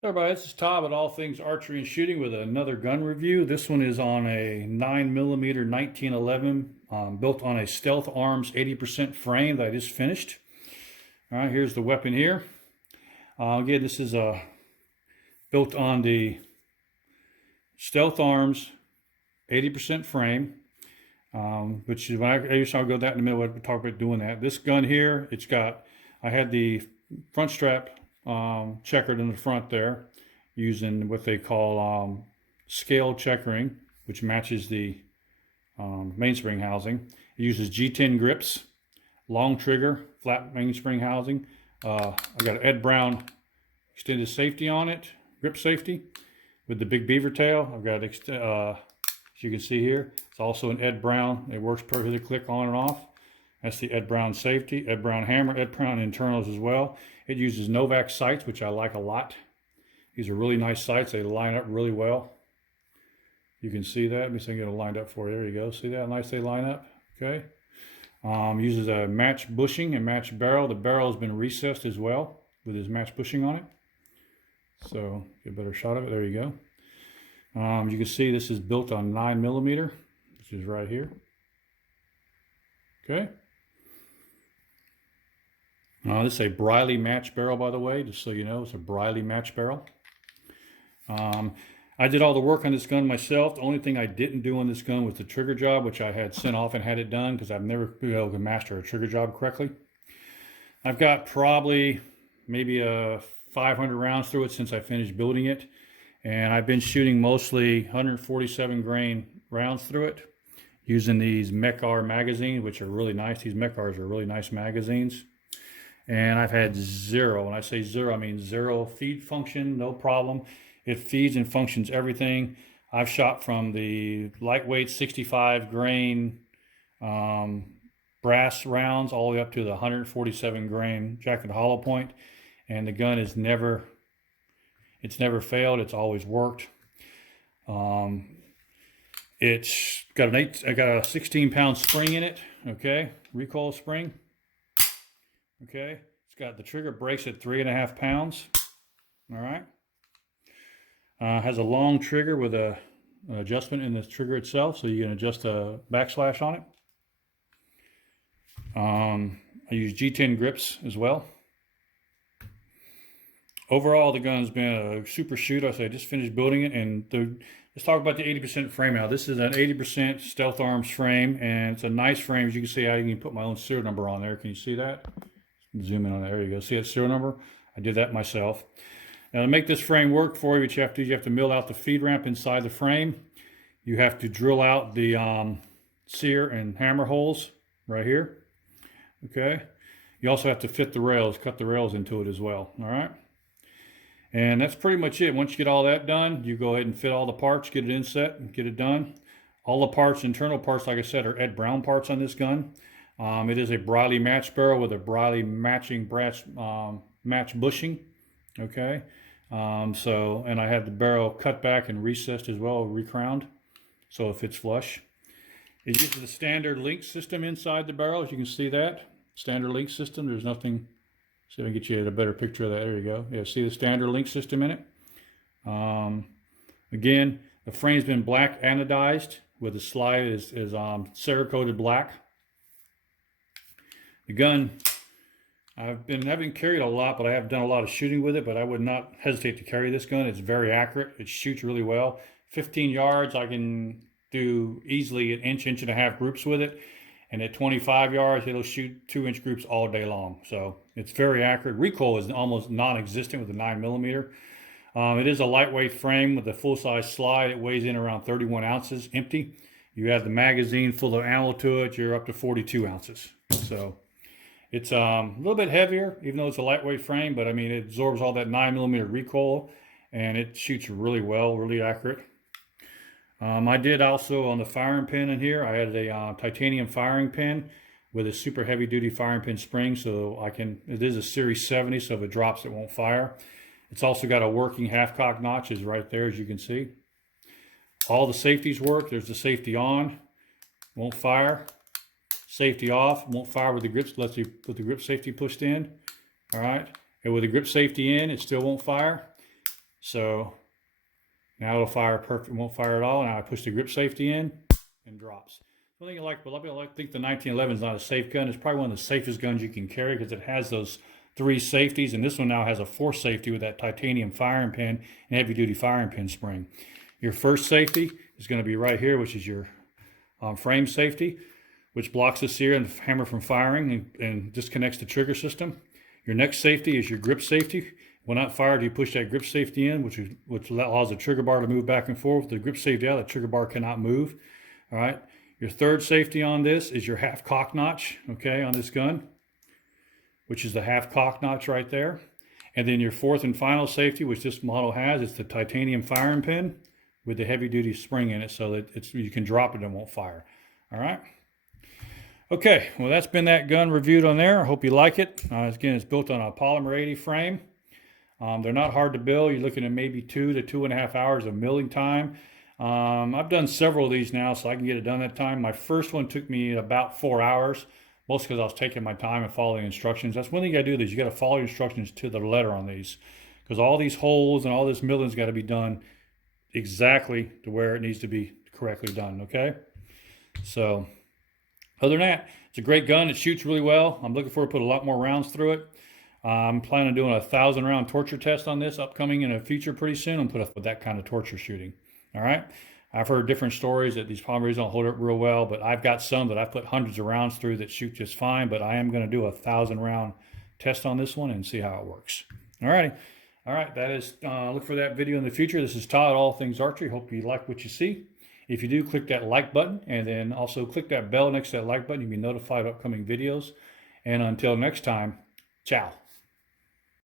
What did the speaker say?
Hey everybody, this is Todd at All Things Archery and Shooting with another gun review. This one is on a 9mm 1911, built on a Stealth Arms 80% frame that I just finished. All right, here's the weapon here. Again, this is built on the Stealth Arms 80% frame, which is when I used to go that in the middle. We'll talk about doing that. This gun here, I had the front strap checkered in the front there, using what they call scale checkering, which matches the mainspring housing. It uses G10 grips, long trigger, flat mainspring housing. I got an Ed Brown extended safety on it, grip safety, with the big beaver tail. I've got, as you can see here, it's also an Ed Brown. It works perfectly, click on and off. That's the Ed Brown safety, Ed Brown hammer, Ed Brown internals as well. It uses Novak sights, which I like a lot. These are really nice sights. They line up really well. You can see that. Let me see if I can get it lined up for you. There you go. See that how nice they line up? Okay. Uses a match bushing and match barrel. The barrel has been recessed as well with his match bushing on it. So get a better shot of it. There you go. You can see this is built on 9mm, which is right here. Okay. This is a Briley match barrel, by the way, just so you know. It's a Briley match barrel. I did all the work on this gun myself. The only thing I didn't do on this gun was the trigger job, which I had sent off and had it done because I've never been able to master a trigger job correctly. I've got probably maybe 500 rounds through it since I finished building it. And I've been shooting mostly 147 grain rounds through it using these Mec-R magazines, which are really nice. These Mec-Rs are really nice magazines. And I've had zero, when I say zero, I mean zero feed function, no problem. It feeds and functions everything. I've shot from the lightweight 65 grain brass rounds all the way up to the 147 grain jacket hollow point. And the gun is it's never failed. It's always worked. It's got I got a 16-pound spring in it. Okay, recoil spring. Okay, it's got the trigger breaks at 3.5 pounds. All right. Has a long trigger with an adjustment in the trigger itself, so you can adjust the backslash on it. I use G10 grips as well. Overall, the gun's been a super shoot. I just finished building it, and let's talk about the 80% frame now. This is an 80% Stealth Arms frame, and it's a nice frame. As you can see, I can put my own serial number on there. Can you see that? Zoom in on that. There you go. See that serial number? I did that myself. Now, to make this frame work for you, what you have to do, you have to mill out the feed ramp inside the frame. You have to drill out the sear and hammer holes right here. Okay. You also have to fit the rails, cut the rails into it as well. All right. And that's pretty much it. Once you get all that done, you go ahead and fit all the parts, get it inset, and get it done. All the parts, internal parts, like I said, are Ed Brown parts on this gun. It is a Briley match barrel with a Briley matching brass match bushing. Okay. And I had the barrel cut back and recessed as well, recrowned, so it fits flush. It uses the standard link system inside the barrel, as you can see that. Standard link system, there's nothing, see if I can get you a better picture of that. There you go. Yeah, see the standard link system in it. Again, the frame's been black anodized with the slide is Cerakoted black. The gun, I haven't carried a lot, but I have done a lot of shooting with it, but I would not hesitate to carry this gun. It's very accurate. It shoots really well. 15 yards, I can do easily an inch and a half groups with it. And at 25 yards, it'll shoot 2-inch groups all day long. So it's very accurate. Recoil is almost non-existent with the 9mm. It is a lightweight frame with a full-size slide. It weighs in around 31 ounces empty. You have the magazine full of ammo to it, you're up to 42 ounces. So it's a little bit heavier, even though it's a lightweight frame, but I mean, it absorbs all that 9mm recoil, and it shoots really well, really accurate. I did also on the firing pin in here, I had a titanium firing pin with a super heavy duty firing pin spring, so it is a Series 70, so if it drops, it won't fire. It's also got a working half-cock notches right there, as you can see. All the safeties work. There's the safety on, won't fire. Safety off, won't fire with the grips, unless you put the grip safety pushed in. All right, and with the grip safety in, it still won't fire. So now it'll fire perfect, won't fire at all. Now I push the grip safety in and drops. One thing I like, but a lot of people think the 1911 is not a safe gun. It's probably one of the safest guns you can carry because it has those 3 safeties, and this one now has a 4th safety with that titanium firing pin and heavy duty firing pin spring. Your first safety is going to be right here, which is your frame safety, which blocks the sear and the hammer from firing and disconnects the trigger system. Your next safety is your grip safety. When not fired, you push that grip safety in, which allows the trigger bar to move back and forth. With the grip safety out, the trigger bar cannot move. All right. Your third safety on this is your half cock notch, okay, on this gun, which is the half cock notch right there. And then your fourth and final safety, which this model has, is the titanium firing pin with the heavy duty spring in it so that you can drop it and it won't fire. All right. Okay, well, that's been that gun reviewed on there. I hope you like it. Again, it's built on a polymer 80 frame. They're not hard to build. You're looking at maybe 2 to 2.5 hours of milling time. I've done several of these now, so I can get it done that time. My first one took me about 4 hours, mostly because I was taking my time and following instructions. That's one thing you got to do is you got to follow instructions to the letter on these, because all these holes and all this milling's got to be done exactly to where it needs to be correctly done, okay? So other than that, it's a great gun. It shoots really well. I'm looking forward to put a lot more rounds through it. I'm planning on doing a 1,000 round torture test on this upcoming in the future pretty soon and put up with that kind of torture shooting. All right. I've heard different stories that these polymers don't hold up real well, but I've got some that I've put hundreds of rounds through that shoot just fine, but I am going to do a 1,000 round test on this one and see how it works. All righty. All right. That is, look for that video in the future. This is Todd, All Things Archery. Hope you like what you see. If you do, click that like button and then also click that bell next to that like button. You'll be notified of upcoming videos. And until next time, ciao.